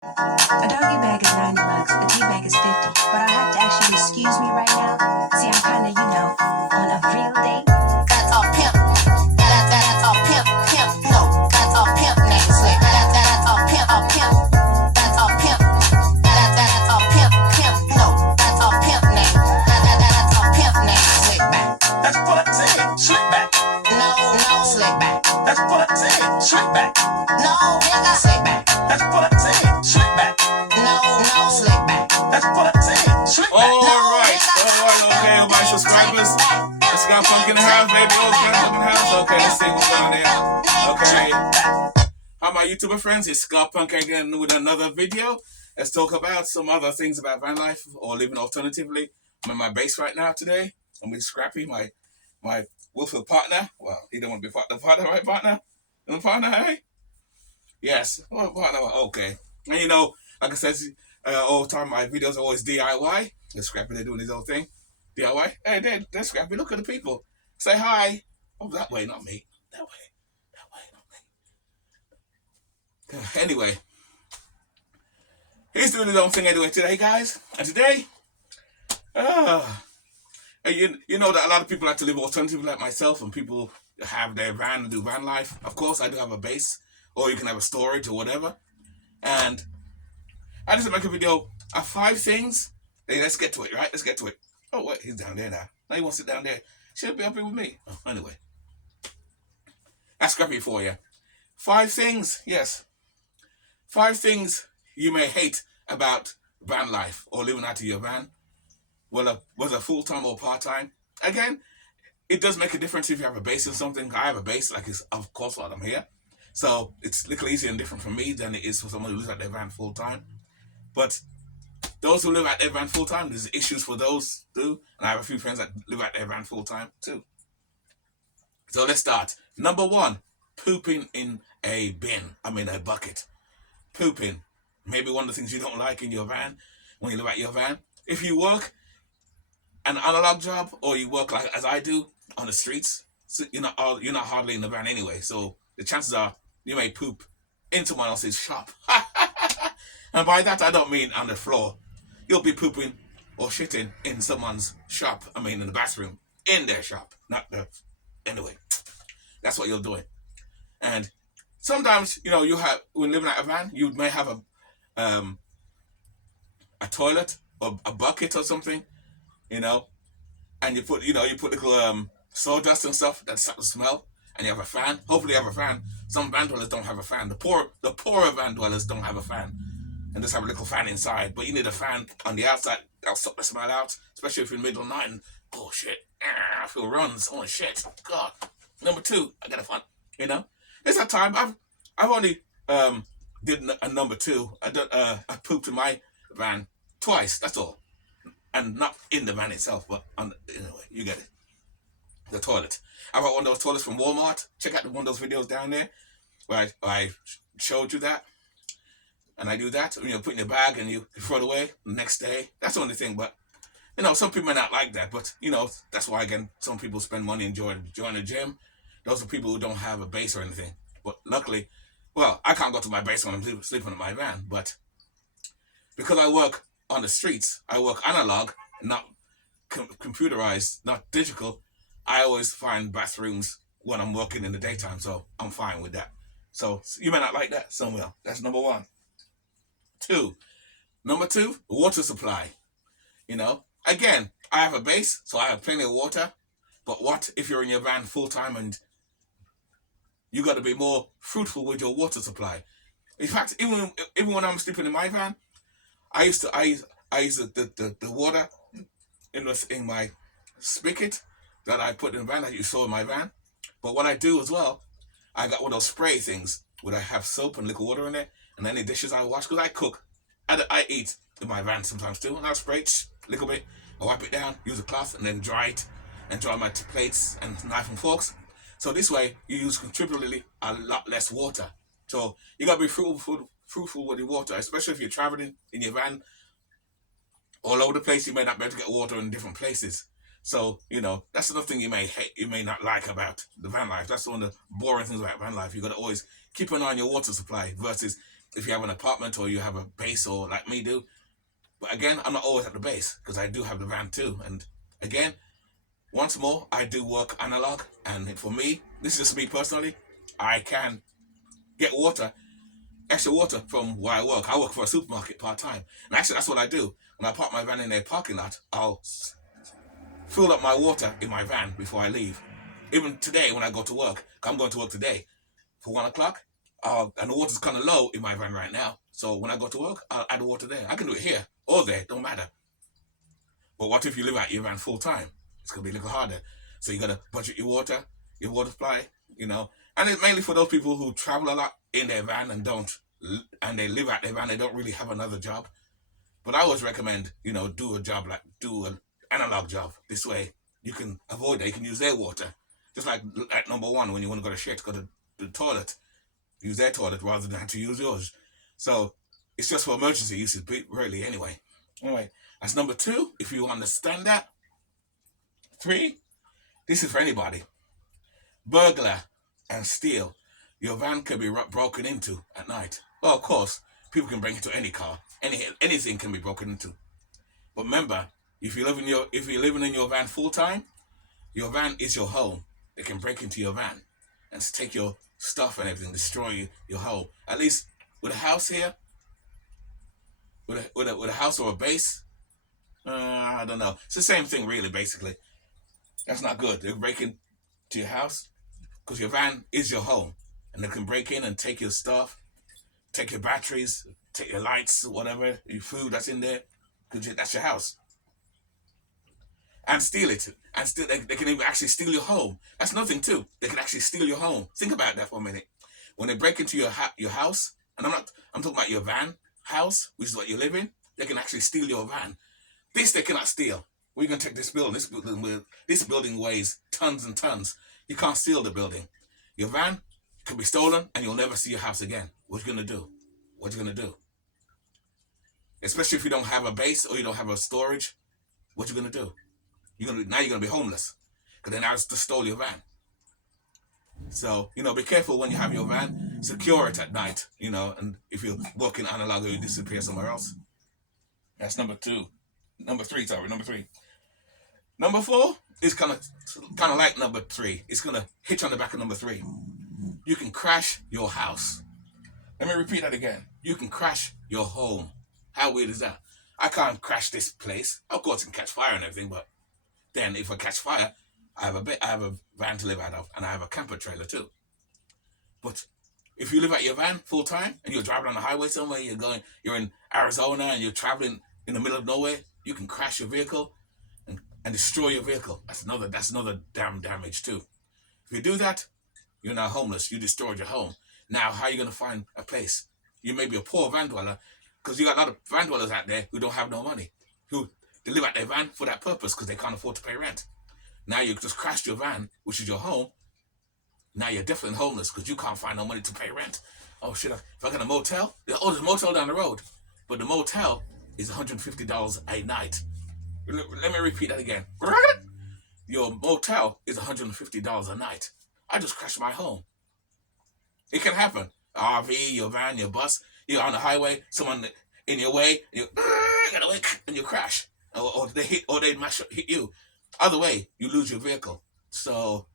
A doggy bag is $90, a tea bag is 50. But I have to actually excuse me right now. See, I'm kinda, on a real date. That's all pimp. That's all pimp. Pimp. No, that's all pimp name slick. That's all pimp. All pimp. That's all pimp. That's all pimp. Pimp. No, that's all pimp name. That's all pimp name slick back. That's what I said. Slick back. No, slick back. That's what I said. Slick back. No, nigga. Slick back. That's what I said. Slick back. No, slick back. That's what I said. Slick back. Alright, okay, my subscribers. Let's go Punk in the house, baby. Oh, Punk in the house. Okay, let's see what's going there. Okay. Hi, my YouTuber friends. It's Scott Punk again with another video. Let's talk about some other things about van life or living alternatively. I'm in my base right now today. I'm with Scrappy, my Wilfield partner. Well, he don't want to be the partner, right, partner? The partner, hey? Yes. Oh, partner. Okay. And like I said, all the time my videos are always DIY. The Scrappy, they're doing his own thing. DIY. Hey, they're Scrappy. Look at the people. Say hi. Oh, that way, not me. That way, not me. Anyway, he's doing his own thing anyway today, guys. And today, you know that a lot of people like to live alternatively like myself, and people have their van and do van life. Of course, I do have a base, or you can have a storage or whatever. And I just make a video of 5 things. Hey, let's get to it, right? Let's get to it. Oh, wait, he's down there now. Now he wants to sit down there. Should be up here with me. Oh, anyway. That's Scrappy for you. 5 things, yes. 5 things you may hate about van life or living out of your van. Whether full-time or part-time. Again, it does make a difference if you have a base or something. I have a base, like it's of course while I'm here. So it's a little easier and different for me than it is for someone who lives at their van full-time. But those who live at their van full-time, there's issues for those too. And I have a few friends that live at their van full-time too. So let's start. Number 1, pooping in a bin. A bucket. Pooping. Maybe one of the things you don't like in your van when you live at your van. If you work an analog job or you work like as I do on the streets, so you're not hardly in the van anyway. So the chances are you may poop into someone else's shop. And by that I don't mean on the floor. You'll be pooping or shitting in someone's shop. In the bathroom in their shop, anyway. That's what you're doing. And sometimes you have, when living at a van, you may have a toilet or a bucket or something, and you put little sawdust and stuff that starts to smell, and you have a fan. Hopefully you have a fan. Some van dwellers don't have a fan. The poorer van dwellers don't have a fan and just have a little fan inside. But you need a fan on the outside that'll suck the smell out, especially if you're in the middle of the night and oh shit, I feel runs. Oh shit, God. Number 2, I got a fun. It's that time I've only did a number 2. I pooped in my van twice. That's all. And not in the van itself, but anyway, you get it. The toilet. I got one of those toilets from Walmart. Check out one of those videos down there where I showed you that. And I do that. Put in your bag and you throw it away the next day. That's the only thing. But some people may not like that. But that's why again some people spend money and join the gym. Those are people who don't have a base or anything. But luckily, well, I can't go to my base when I'm sleeping in my van. But because I work on the streets, I work analog, not computerized, not digital. I always find bathrooms when I'm working in the daytime, so I'm fine with that. So you may not like that, so well. That's number 1. Number 2, water supply. Again, I have a base, so I have plenty of water. But what if you're in your van full time and you got to be more fruitful with your water supply? In fact, even when I'm sleeping in my van, I use the water in my spigot that I put in the van that you saw in my van. But what I do as well, I got one of those spray things where I have soap and liquid water in it, and any dishes I wash, because I cook, I eat in my van sometimes too, and I'll spray it a little bit, I wipe it down, use a cloth, and then dry it, and dry my plates and knife and forks. So this way, you use considerably a lot less water. So you gotta be fruitful with your water, especially if you're traveling in your van all over the place. You may not be able to get water in different places. So that's another thing you may hate, you may not like about the van life. That's one of the boring things about van life. You gotta always keep an eye on your water supply versus if you have an apartment or you have a base or like me do. But again, I'm not always at the base because I do have the van too. And again, once more, I do work analog. And for me, this is just me personally, I can get extra water from where I work. I work for a supermarket part-time. And actually, that's what I do. When I park my van in their parking lot, I'll fill up my water in my van before I leave. Even today when I go to work, I'm going to work today for 1 o'clock, and the water's kind of low in my van right now. So when I go to work, I'll add water there. I can do it here or there, don't matter. But what if you live out your van full time? It's going to be a little harder. So you got to budget your water supply, And it's mainly for those people who travel a lot in their van and they live out their van. They don't really have another job. But I always recommend, do an analog job. This way you can avoid that. You can use their water. Just like at number one, when you want to go to shit, go to the toilet, use their toilet rather than have to use yours. So it's just for emergency uses, really, anyway. Anyway, that's number two, if you understand that. 3, this is for anybody. Burglar and steal. Your van can be broken into at night. Well, of course, people can break into any car. Anything can be broken into. But remember, if you're living in your van full time, your van is your home. They can break into your van and take your stuff and everything, destroy your home. At least with a house here, with a house or a base, I don't know. It's the same thing, really. Basically, that's not good. They're breaking to your house because your van is your home, and they can break in and take your stuff, take your batteries, take your lights, whatever, your food that's in there, because that's your house. And steal it. And they can even actually steal your home. That's nothing too. They can actually steal your home. Think about that for a minute. When they break into your house, and I'm talking about your van house, which is what you live in, they can actually steal your van. This they cannot steal. We're going to take this building. This building weighs tons and tons. You can't steal the building. Your van can be stolen and you'll never see your house again. What you going to do? What you going to do? Especially if you don't have a base or you don't have a storage, what you going to do? Now you're going to be homeless because they now just stole your van. So, be careful when you have your van. Secure it at night, and if you're working analog or you disappear somewhere else. That's number 2. Number 3. Number 4 is kind of like number 3. It's going to hitch on the back of number 3. You can crash your house. Let me repeat that again. You can crash your home. How weird is that? I can't crash this place. Of course, it can catch fire and everything, but then if I catch fire, I have a van to live out of, and I have a camper trailer too. But if you live at your van full time and you're driving on the highway somewhere, you're in Arizona and you're traveling in the middle of nowhere, you can crash your vehicle and destroy your vehicle. That's another damn damage too. If you do that, you're now homeless. You destroyed your home. Now, how are you going to find a place? You may be a poor van dweller because you got a lot of van dwellers out there who don't have no money, who they live at their van for that purpose because they can't afford to pay rent. Now you just crashed your van, which is your home. Now you're definitely homeless because you can't find no money to pay rent. Oh shit, if I get a motel, there's a motel down the road. But the motel is $150 a night. Let me repeat that again. Your motel is $150 a night. I just crashed my home. It can happen. RV, your van, your bus, you're on the highway, someone in your way, and you crash. Or they hit you. Either way, you lose your vehicle. So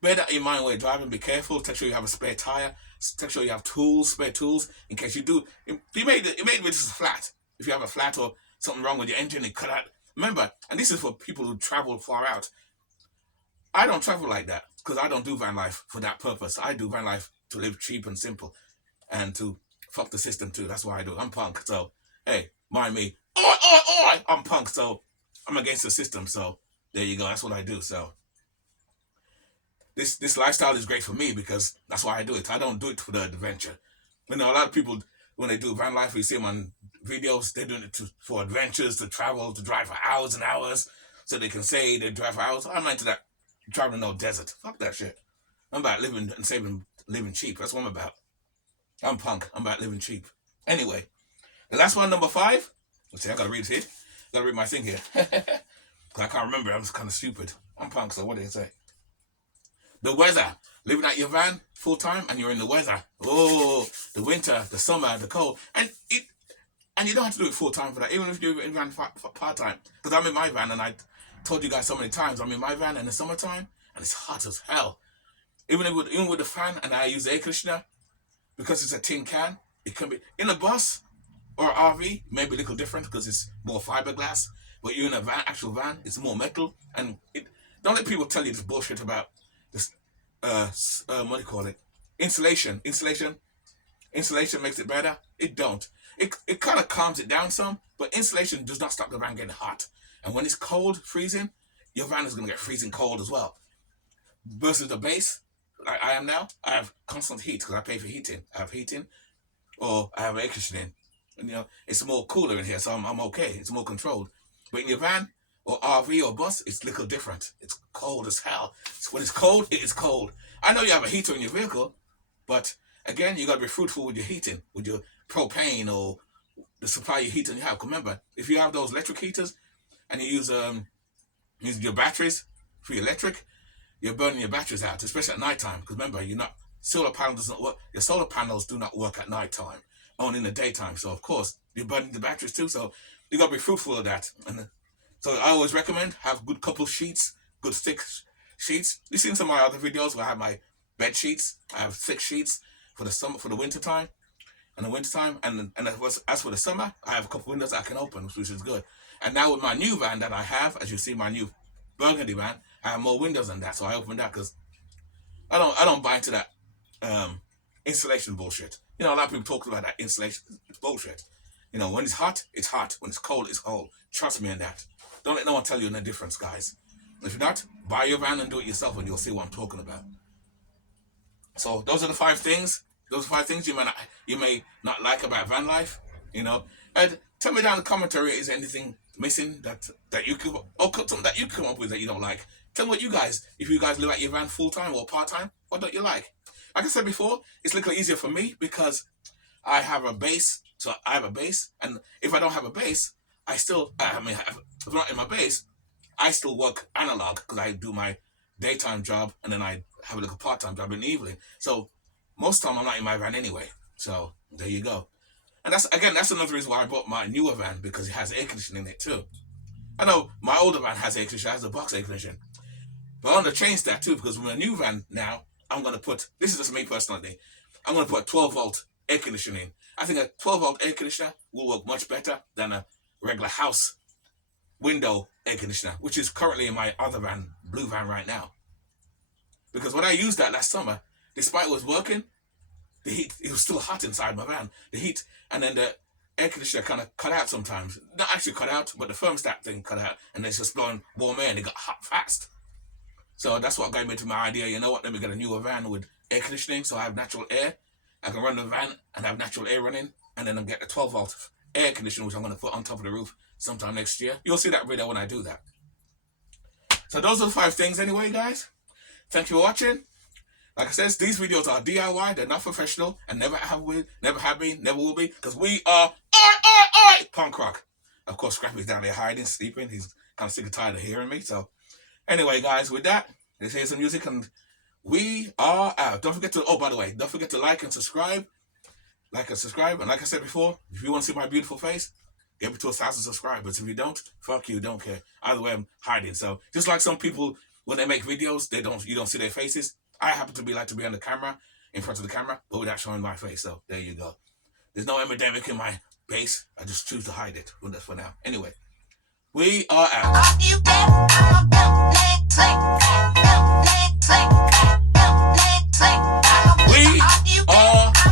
bear that in mind when you're driving. Be careful. Take sure you have a spare tire. Take sure you have spare tools, in case you do. You made it just flat. If you have a flat or something wrong with your engine, it cut out. Remember, and this is for people who travel far out. I don't travel like that because I don't do van life for that purpose. I do van life to live cheap and simple and to fuck the system too. That's why I do. I'm punk. So, hey, mind me. I'm punk. So, I'm against the system. So, there you go. That's what I do. So, this lifestyle is great for me because that's why I do it. I don't do it for the adventure. A lot of people, when they do van life, we see them on videos, they're doing it for adventures, to travel, to drive for hours and hours, so they can say they drive for hours. I'm not into that. Traveling no desert. Fuck that shit. I'm about living and living cheap. That's what I'm about. I'm punk. I'm about living cheap. Anyway, the last one, number 5. Let's see, I gotta read it here. Gotta read my thing here. I can't remember. I'm just kind of stupid. I'm punk, so what did it say? The weather. living out your van full time and you're in the weather. Oh, the winter, the summer, the cold. And you don't have to do it full time for that, even if you're in van part time. Because I'm in my van, and I told you guys so many times, I'm in my van in the summertime and it's hot as hell. Even with the fan, and I use the air conditioner, because it's a tin can, it can be in a bus or RV, maybe a little different because it's more fiberglass. But you're in a van, actual van, it's more metal. And don't let people tell you this bullshit about this. What do you call it? Insulation makes it better. It don't. It kind of calms it down some, but insulation does not stop the van getting hot. And when it's cold, freezing, your van is gonna get freezing cold as well. Versus the base, like I am now, I have constant heat because I pay for heating. I have heating, or I have air conditioning. And it's more cooler in here, so I'm okay. It's more controlled. But in your van or RV or bus, it's a little different. It's cold as hell. When it's cold, it is cold. I know you have a heater in your vehicle, but again, you gotta be fruitful with your heating, with your propane or the supply of heating you have. Remember, if you have those electric heaters and you use your batteries for your electric, you're burning your batteries out, especially at nighttime. Because remember, solar panel does not work. Your solar panels do not work at nighttime, only in the daytime. So of course, you're burning the batteries too. So you gotta be fruitful of that. And so I always recommend have good couple sheets, good thick sheets. You've seen some of my other videos where I have my bed sheets. I have thick sheets for the summer, for the winter time. And the winter time, and as for the summer, I have a couple windows I can open, which is good. And now with my new van that I have, as you see, my new burgundy van, I have more windows than that, so I opened that because I don't buy into that insulation bullshit. A lot of people talk about that insulation bullshit. When it's hot, it's hot. When it's cold, it's cold. Trust me in that. Don't let no one tell you the difference, guys. If not, buy your van and do it yourself, and you'll see what I'm talking about. So those are the 5 things. Those 5 things you may not like about van life. And tell me down in the commentary, is there anything missing that you could, or something that you come up with that you don't like? Tell me what if you guys live at your van full time or part time, what don't you like? Like I said before, it's a little easier for me because I have a base. So I have a base, and if I don't have a base, if I'm not in my base, I still work analog because I do my daytime job and then I have a little part-time job in the evening. So most of the time I'm not in my van anyway. So there you go. And that's another reason why I bought my newer van, because it has air conditioning in it too. I know my older van has air conditioning, has a box air conditioning. But I want to change that too, because with my new van now, I'm going to put, this is just me personally, I'm going to put a 12-volt air conditioning. I think a 12-volt air conditioner will work much better than a regular house window air conditioner, which is currently in my other van, blue van right now. Because when I used that last summer, despite it was working, the heat, it was still hot inside my van. The heat, and then the air conditioner kind of cut out sometimes. Not actually cut out, but the thermostat thing cut out, and it's just blowing warm air, and it got hot fast. So that's what got me to my idea. You know what? Let me get a newer van with air conditioning, so I have natural air. I can run the van and have natural air running, and then I'm get a 12-volt air conditioner, which I'm going to put on top of the roof sometime next year. You'll see that video when I do that. So those are the 5 things anyway, guys. Thank you for watching. Like I said, these videos are DIY. They're not professional, and never have been, never will be, because we are punk rock. Of course, Scrappy's down there hiding, sleeping. He's kind of sick and tired of hearing me. So anyway, guys, with that, let's hear some music, and we are out. Don't forget to, by the way, don't forget to like and subscribe. Like and subscribe. And like I said before, if you want to see my beautiful face, get me to 1,000 subscribers. If you don't, fuck you, don't care. Either way, I'm hiding. So just like some people, when they make videos, you don't see their faces. I happen to be on the camera, in front of the camera, but without showing my face. So there you go. There's no epidemic in my base. I just choose to hide it for now. Anyway, we are out. We are